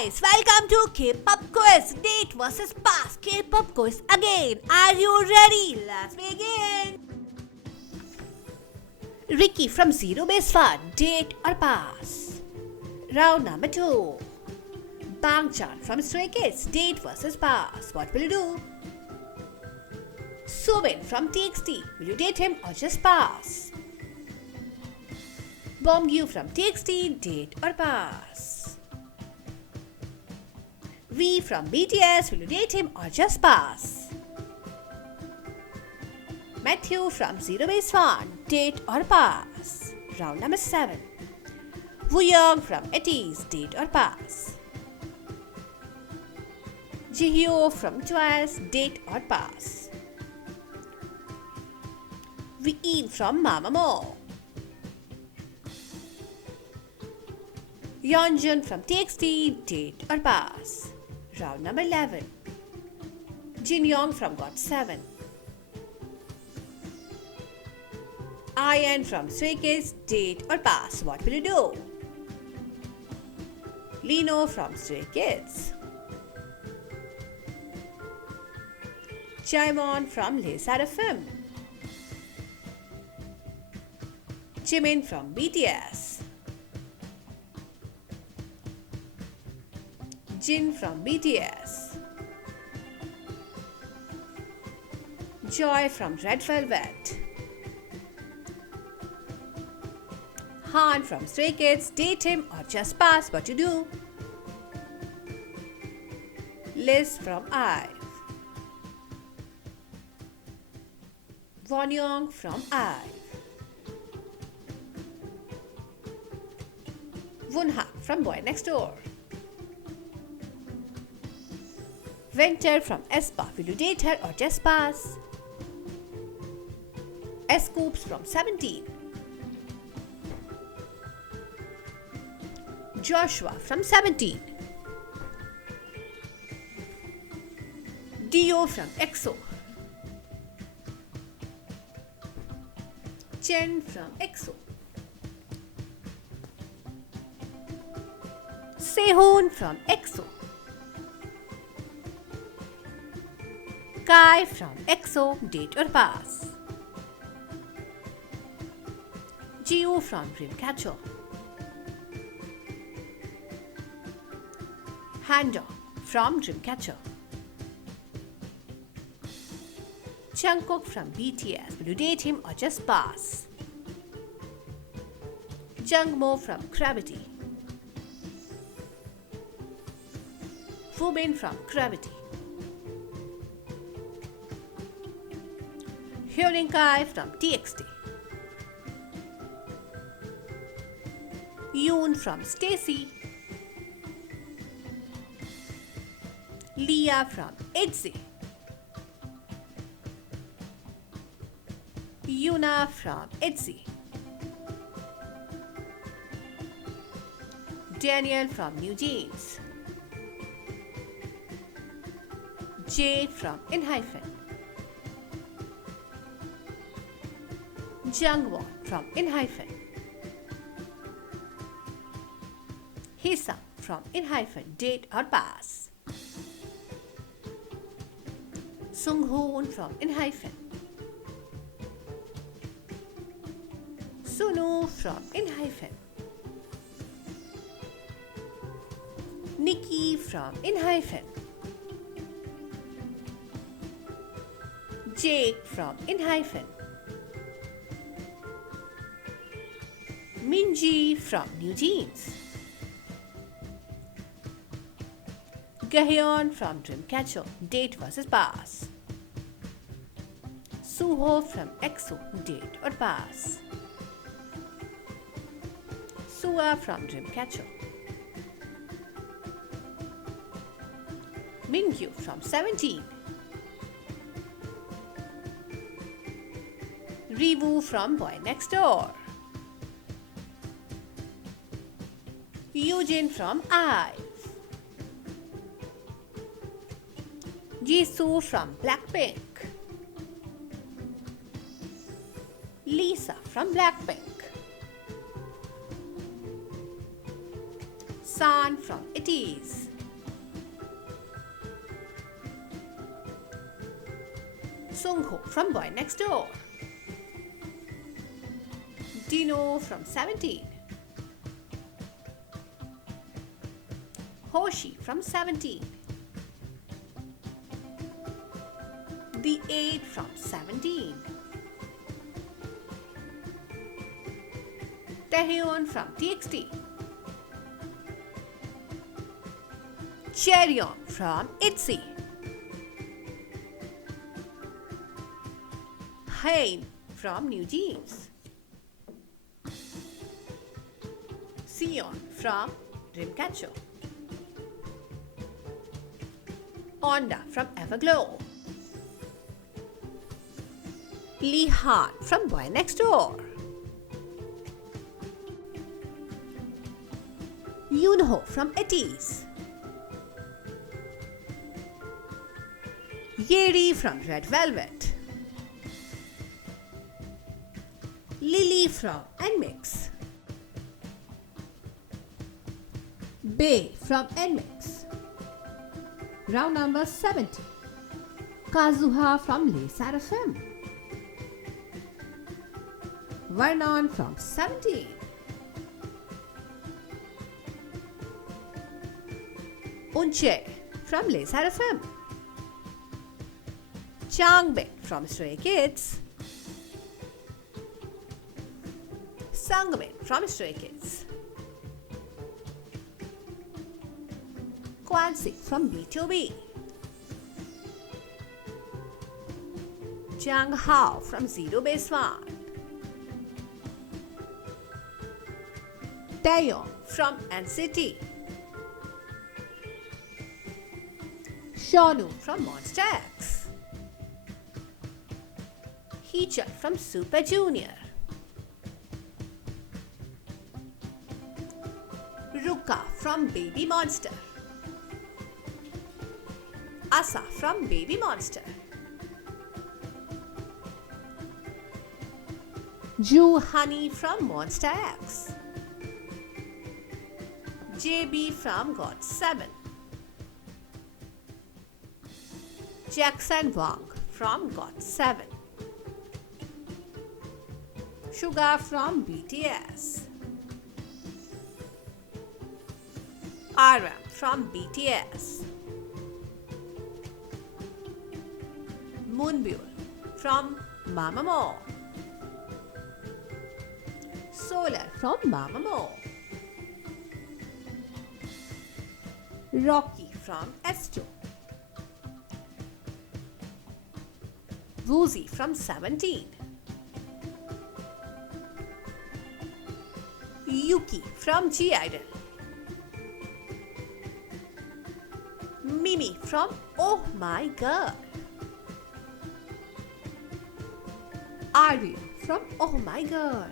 guys, welcome to K-pop quiz. Date versus past K-pop quiz again. Are you ready? Let's begin. Ricky from Zero Base Fun, date or pass? Round number 2. Bangchan from Stray Kids, date versus pass. What will you do? Soobin from TXT, will you date him or just pass? Bongyu from TXT, date or pass? V from BTS, will you date him or just pass? Matthew from Zero Base Fun, date or pass? Round number 7. Wooyoung from ATEEZ, date or pass? Jihyo from Twice, date or pass? Wheein from Mamamoo. Yeonjun from TXT, date or pass? Round number 11. Jinyoung from GOT7. IN from Stray Kids, date or pass? What will you do? Lino from Stray Kids. Jaimon from Les Seraphim. Jimin from BTS. Jin from BTS. Joy from Red Velvet. Han from Stray Kids, date him or just pass? What you do? Liz from IVE. Wonyoung from IVE. Woonha from Boy Next Door. Winter from aespa, will you date her or just pass? S-Scoops from 17. Joshua from 17. Dio from EXO. Chen from EXO. Sehun from EXO. Kai from EXO, date or pass? Jiu from Dreamcatcher. Handong from Dreamcatcher. Jungkook from BTS, will you date him or just pass? Jungmo from Gravity. Fubin from Gravity. Hyolyn Kai from TXT. Yoon from Stacy. Leah from ITZY. Yuna from ITZY. Daniel from New Jeans. Jay from ENHYPEN. Jungwon from ENHYPEN. Haesung from ENHYPEN, date or pass? Sunghoon from ENHYPEN. Sunu from ENHYPEN. Nikki from ENHYPEN. Jake from ENHYPEN. Minji from New Jeans. Gaeyeon from Dreamcatcher, date versus pass? Suho from EXO, date or pass? Sua from Dreamcatcher. Mingyu from 17. Riwoo from Boy Next Door. Eugene from IVE. Jisoo from Blackpink. Lisa from Blackpink. San from ATEEZ. Sungho from Boy Next Door. Dino from 17. Hoshi from 17. The 8 from 17. Taehyun from TXT. Cheryeon from ITZY. Hain from New Jeans. Sion from Dreamcatcher. Onda from Everglow. Lee Han from Boy Next Door. Yoonho from ATEEZ. Yeri from Red Velvet. Lily from NMIXX. Bae from NMIXX. Round number 70. Kazuha from Le Sserafim. Vernon from 17. Eunchae from Le Sserafim. Changbin from Stray Kids. Sungmin from Stray Kids. Kwansi from BTOB. Jang Hao from Zero Base One. Taeyong from NCT. Shonu from Monsta X. Heechul from Super Junior. Ruka from Baby Monster. Asa from Baby Monster. Ju Honey from Monsta X. JB from GOT7. Jackson Wang from GOT7. Suga from BTS. RM from BTS. Moonbyul from Mamamoo. Solar from Mamamoo. Rocky from S2. Woozi from 17. Yuki from G-Idol. Mimi from Oh My Girl. Arya from Oh My Girl.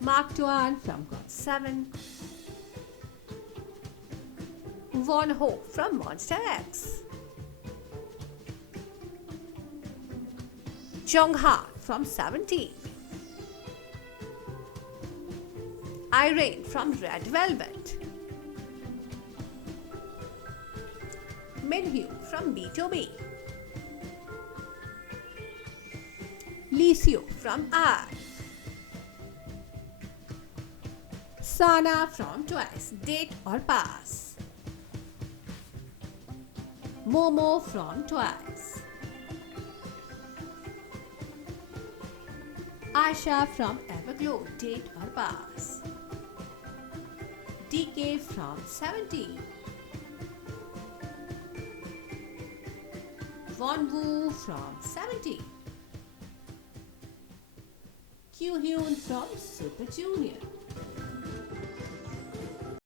Mark Tuan from GOT7. Wonho from Monsta X. Jongha from 17. Irene from Red Velvet. Minhyuk from BTOB. Lee Seo from I. Sana from Twice, Date or Pass. Momo from Twice. Aisha from Everglow, Date or Pass. DK from 17. Wonwoo from 17. Kyuhyun from Super Junior.